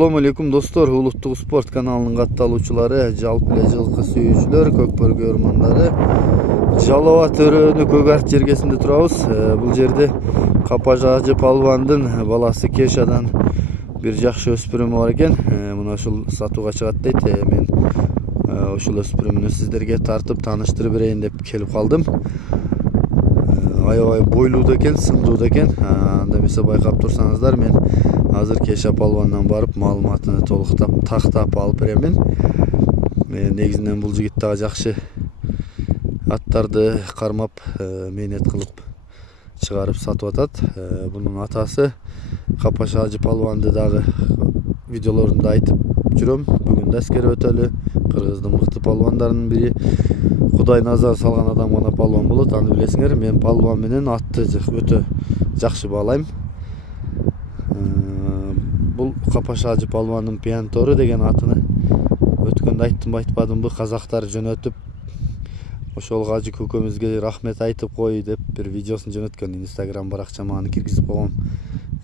Assalamu alaikum dostlar, Улуттук спорт каналынын катталуучулары, жалпы эле жылкы сүйүүчүлөр, көкбөргө ормандары, Жалова төрөнү көк арт жергесинде турабыз. Бул жерде Капажажы палвандын баласы Кешадан бир жакшы өспүрүмү бар экен. Мына ушул сатууга чыгат дейт. Мен ушул өспүрүмүнү сиздерге тартып тааныштырып берейин деп келип калдым. Аябай бойлуу экен, сындуу экен. Анда эмесе байкап турсаңыздар, мен азыр Кеша палвандан барып маалыматыны толуктап тактап алып беремин. Негизинен бул жигит дагы жакшы аттарды кармап, мээнет кылып чыгарып сатып атат. Бунун атасы Капажажы палванды дагы видеолорунда айтып жүрөм. Бүгүн да эскерип өтөлү. Кыргыздын мыкты палвандарынын бири. Кудай назар салган адам гана палван болот, аны билесиңер. Мен палван менен атты өтө жакшы баалайм. Бул Капажажы палвандын Пиантору деген атыны өткөндө айттым айтпадымбы, казактар жөнөтүп, ошол кажы көкөмүзгө рахмет айтып кой деп бир видеосун жөнөткөн. Инстаграм баракчама аны киргизип койгом.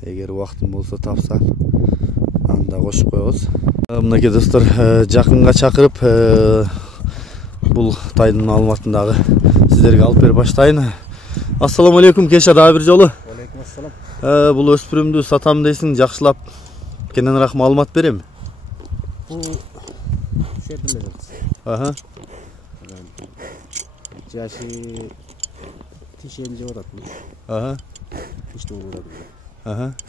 Эгер убактым болсо тапсам, аны да кошуп коебуз. Мынакей достор, жакынга чакырып бул тайдын маалыматын дагы сиздерге алып берип баштайын. Ассаламу алейкум Кеша, дагы бир жолу. Алейкум ассалам. Бул өспүрүмдү сатам дейсиң, жакшылап кененирээк маалымат берем. Бул жерде эле. Жашы тишени жеп атат. Иште болуп атат.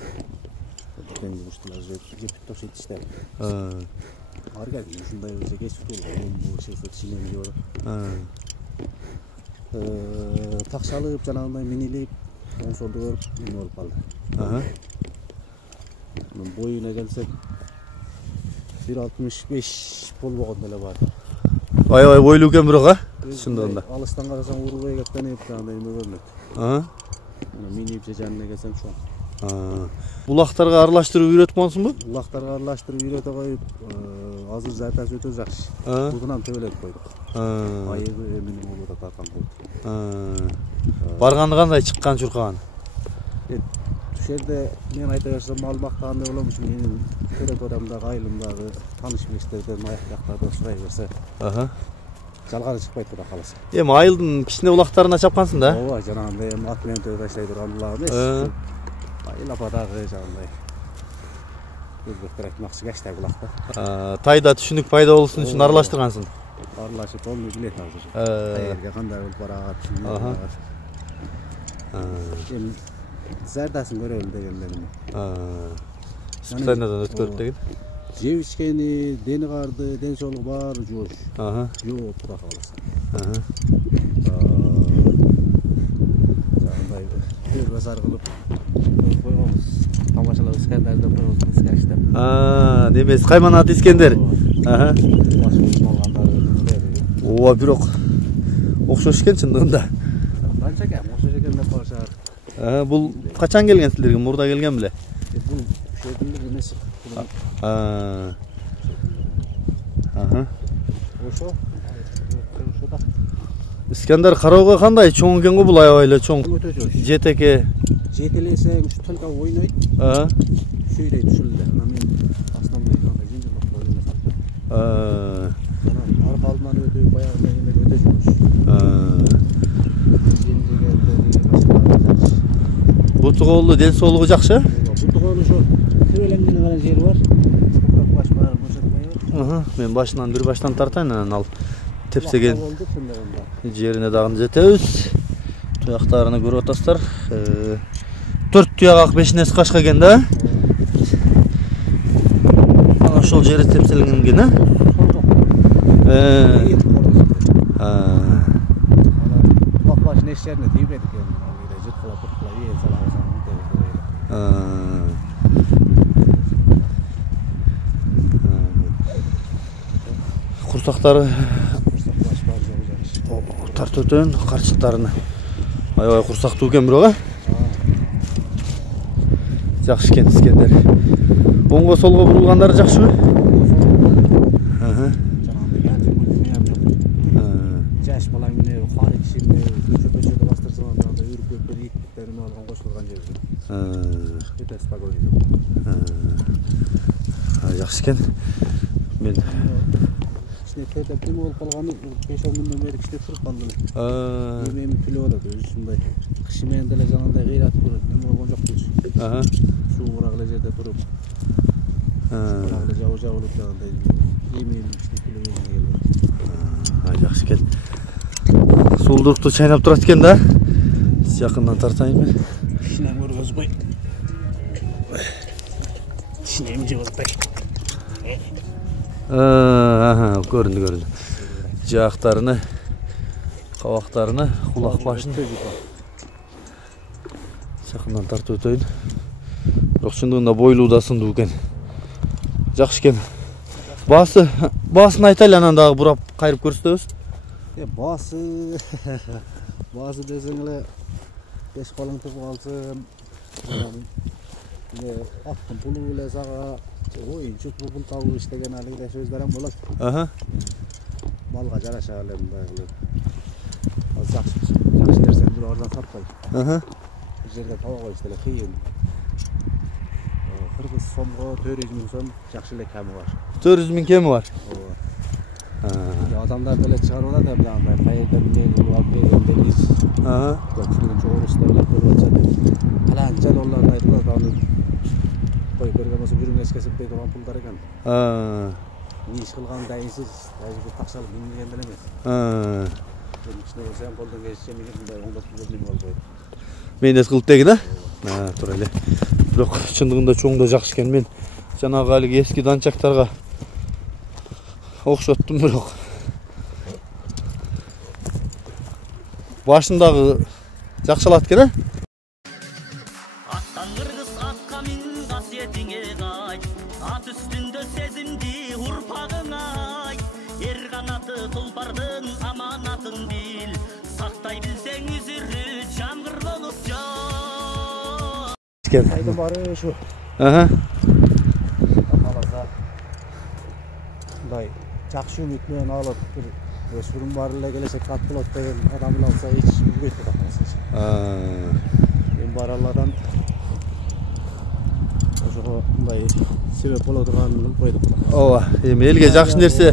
Бен ушталар жеп тошойт иштер. Арга ушундай өзү кесип болгон бул шесы тишени жеп атат. Такшалып жанагындай минилип, оң солду көрүп эме болуп калды. Боюна келсек 1.65 болбогон деле бар. Аябай бойлуу экен бирок, шындыгында. Алыстан карасаң урубай кеттенип жагандай эме көрүнөт. Минип же жанына келсең чоң. Булактарга аралаштырып үйрөтүп койсуңбу? Булактарга аралаштырып үйрөтө коюп, азыр запасы өтө жакшы. Будунан төбөлөп койдук. Айыгы эмне болуп атат таркан койду. Барганды кандай чыккан чуркаган? Ушул жерде мен айта берсем маалыматтагандай болом. Менин көрөк адамдагы айылымдагы тааныш билиштерден аяк жактардан сурай берсе. Жалганы чыкпайт кудай каласа. Эми айылдын кичине булактарына чапкансың да? Ооба, жанагындай ат менен төбө ташлай турган булак эмес. Айыл ападагы жанагындай. Өзбектер айтмакчы качтай булак да. Тайда түшүнүк пайда болсун үчүн аралаштыргансың. Аралашып оны билет азыр. Каерге кандай болуп барат. Эми зардасын көрөлү дегендерим. Спитаниядон өткөрүп деген. Жеп ичкени, дени карды, ден соолугу баары жоош. Жоо тура каласа. Жагындай бир базар кылып койгонбуз. Тамашалап Искендер деп койгонбуз Искендер. Немес Кайманат Искендер. Ооба, бирок окшош экен чындыгында. Канча экен, окшош экен деп коюшат. Бул качан келген силерге? Мурда келген беле? Бул ушердин эмеси. Ошо. Искендер кароого кандай? Чоң экен го бул, аябай эле чоң. Өтө жоош. Жетеке. Жетелесең ушу тылка ойнойт. Сүйрөйт ушул эле. Мен астамда кандай жинжирлик койгон. Арка алдынан өтүп, баягы эме өтө жоош. Бутуголу ден соолугу жакшы? Бутуголу ошо төбөлөнгөнү каран жери бар. Баш баары бошотпой. Мен башынан бир баштан тартайын, анан ал тепсеген жерине дагы жетебиз. Туяктарыны көрүп атасыздар. 4 туяк ак бешинеси кашка экен да. Ana ошол жери тепселенген экен, Туяк башын эч жерине тийбейт экен. Жыткылап турткулап эл салабасаң курсактары тартөтөн карчыктарыны аябай курсактуу экен бирок, жакшы экен Искендер. Оңго солго бурулгандары жакшыбы? Жаш бала менен кары киши менен көчө-көчөдө бастырсаң анда үркөктөр иттерин алган кошулган жер. Өтө спокойно. Жақсы екен. Мен кішкенектерде кім болып қалғаны 5-10 күннен бері кішкенек тұрып қалды. Емеймін күліп отырады өзі сондай. Қышымен деле жаңағындай қиратып көреді. Неме болған жоқ дейші. Су құрағылы жерде тұрып. Құрағылы жауып жаңағындай емеймін кішкенек күліп өзіне келді. Жақсы екен. Суылдырықты чайнап тұрады екен да. Жақыннан тартайын мен. Ішінен көргізбай. Ішінен жығызбай. Көрінді. Жақтарыны, қабақтарыны, құлақ башын. Жақыннан тартып өтейін. Жоқ шындығында бойлуда сынды екен. Жақсы екен. Басын айтайлы анандағы бұрап қайрып көрсетеміз. Басы десеңлі 5 қалың тұқы қалсын. Аттың пұлы өле саға ойыншық бұл тауы іштеген әлігде сөздерім болады. Малға жараша әлем дайғылы. Жақсы дерсен бір ордан сатпай. Бір жерде тауа қой іштелі қиын. Қырғыз сомға 400 мың сом жақшылы кәмі бар. 400 мың кемі бар? Адамдар білет шығаруда да білаңдай қайырдан мегіл алып берген белгіз. Көпшілігін жоғырысты білет көріп атса деп. Қаланша долларын айтылады, оны қой көрген болса бүрін ескесіп бей тұрған пұлдар екен. Не іш қылған дайынсыз, дайынсыз тақшалып білмеген білемес. Кішіне болсам қолдан кешіше мегізімді оңдасып көрмейм ол қойды. Мейнес қылып деген, тұр әлі. Бірақ шындығында чоңда жақсы екен. Мен жаңағы әлгі ескі данчактарға оқшаттым бірақ. Башындағы жақшалат екен, Аттан қырғыз атқа мин қасиетіңе қай, ат үстінде сезімді ұрпағың ай. Ер қанаты тұлпардың аманатын бил, сақтай білсең үзірі жамғыр болып жан. Айдың бары шу. Қаласа жақсы үмітмен алып, өшкірін барылы келесек қат болады деген адамын алса еш үлгейді қақыласы. Мен бар Алладан ошоға мындай себеп бола тұрғанын қойдық. Елге жақсы нәрсе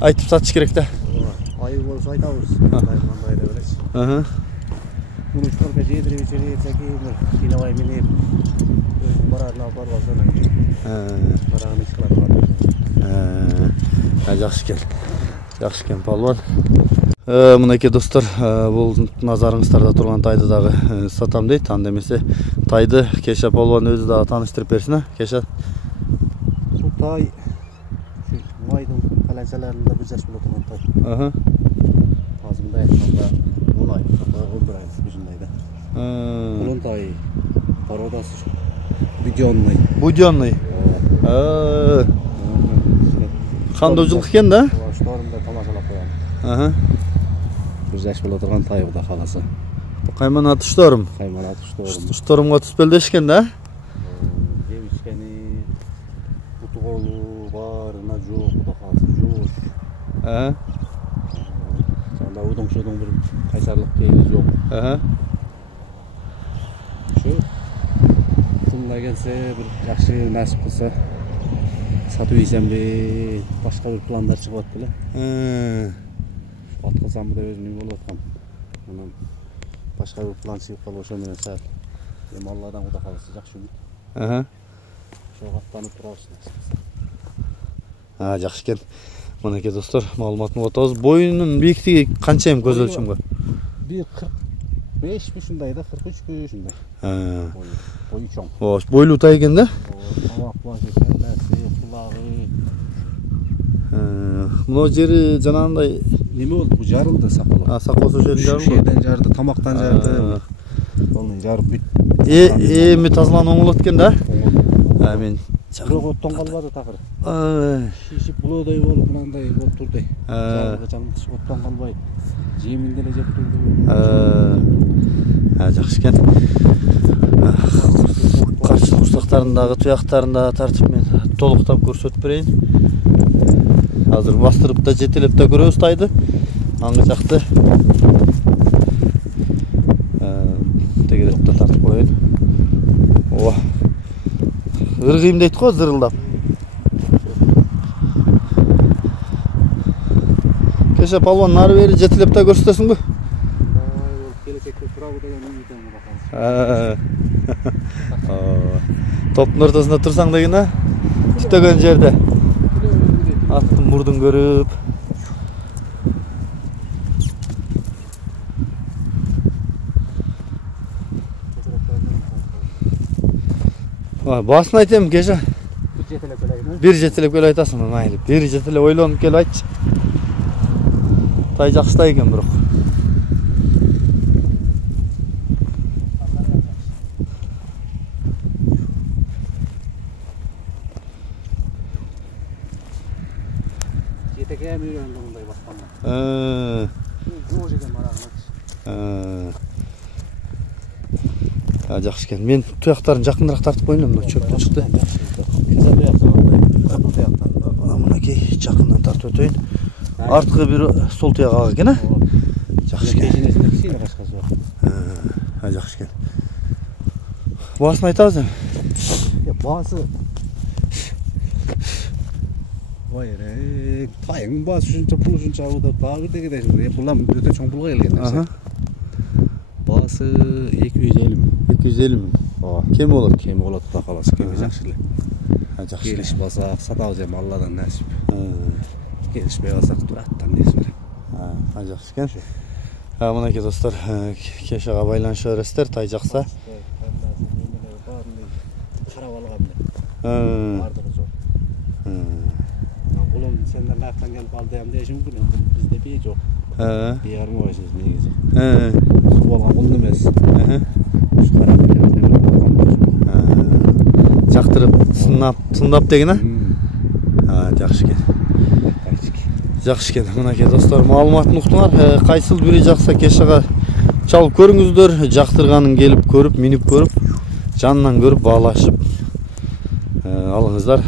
айтып сатыш керек та. Айы болса айтамыз. Мындай да білесіз. Мұны шорға жедіріп етсек қинабай менеп өзің барарын алып барып алсаң барағын еш қылады бар. Жақсы екен палуан. Мынакей достар, бұл назарыңыздарда тұрған тайды дағы сатам дейді. Ан демесе тайды Кеша палуан өзі дағы таныштырып берсін. Кеша? Бұл тай майдың қаланшаларында бір жаш болып тұрған тай. Азымда айтқанда 10 ай, 11 ай жүзіндейді. Бұлын тай породасы буденный. Буденный? Қандай жылық екен да? Шторымда тамашалап қоямын. Бір жаш болып тұрған тай бұда қаласы. Қайман аты шторым? Қайман аты шторым. Штормға түспелді ішкен да? Жем ішкені, ұты қолу барына жоқ, бұда қаласы жоқ. Сонда ұдың-шудың бір қайсарлық кейлі жоқ. Шу, тұмда келсе, бір жақшы нәсіп қылса, сату есем бе, башқа бір пландар шығып атты. Ат қылсам бұда өзімнің болып атқам. Башқа бір план шығып қалу ошо менен сәл. Алладан құда қалысы жақшы үміт. Шоға аттанып тұраусын. Жақсы екен. Мынакей достар, малыматын отауыз. Бойының биіктігі қанша ем көз өлшімге? 45 үшіндей да, 43 үшіндей. Бойы чоң. Бойлы ұтай екен да? Тамақ басы, сәлләсі, құлағы. Мұнау жері жанағындай... Неме болды, бұл жарылды сақылы. Сақылы сол жерін жарылды? Шешеден жарды, тамақтан жарды. Оның жарып бүт. Емі тазылан оңылы өткен да? Мен... Жоқ оттан қалбады тақыр. Шешіп бұлыдай болып, мұнандай болып тұрдай. Жарығы жаңғыш оттан қалбай. Жемінделе жеп тұрды. Жақсы екен. Қаршы құрсақтарындағы, тұяқтарындағы тартып мен толықтап көрсетіп берейін. Қазір бастырып та жетелеп та көрөз тайды. Аңғы жақты. Тегелеп та тартып қойын. Ырғайым дейді ғой, зырылдап. Кеше палван нары бери жетелеп да көрсөтөсүңбү? Келечекте турабы деген үмүтүм бар. Топтун ортосунда турсаң деген а? Түтөгөн жерде. Аттын мурдун көрүп. Басын айтайım Кеше. Bir жетелеп келіп айтасың, майли. Bir жетелеп ойлонуп келіп айтчы. Тай жакшытай экен бирок. Жетеге үйрөндү мындай басканга. Жоо жерден барамын. Жакшы экен. Мен туяктарын жакыныраак тартып коеюн, мына чөптүн чыкты. Мынакей жакындан тартып өтөйүн. Арткы бири сол туяга экен, а? Жакшы экен. Жакшы экен. Баасын айтабыз эми. Баасы тайың баасы ушунча пул ушунча абуда багыр дегендей. Булам өтө чоң пулга келген нерсе. Баасы 250 миң. 250 миң. Кем болот? Кем болот да каласы. Кем жакшы эле. Жакшы. Келиш басак, сатабыз эми Алладан насип. Келишпей калсак тураттан нерсе бар. Жакшы экен. Мынакей достор, Кешега байланыша бересиздер, тай жакса. Карап алгам эле. Бардыгы жок. Булун сендер лактан келип алдым дешим мүмкүн, бизде бий жок. Бий кармайсыз негизи. Суу болгон бул эмес. Ушу карап жактырып сындап деген а? Жакшы экен. Жакшы экен. Мынакей достор, маалыматын уктуңар. Кайсыл бири жакса Кешега чалып көрүңүздөр. Жактырганын келип көрүп, минип көрүп, жанынан көрүп, баалашып алыңыздар.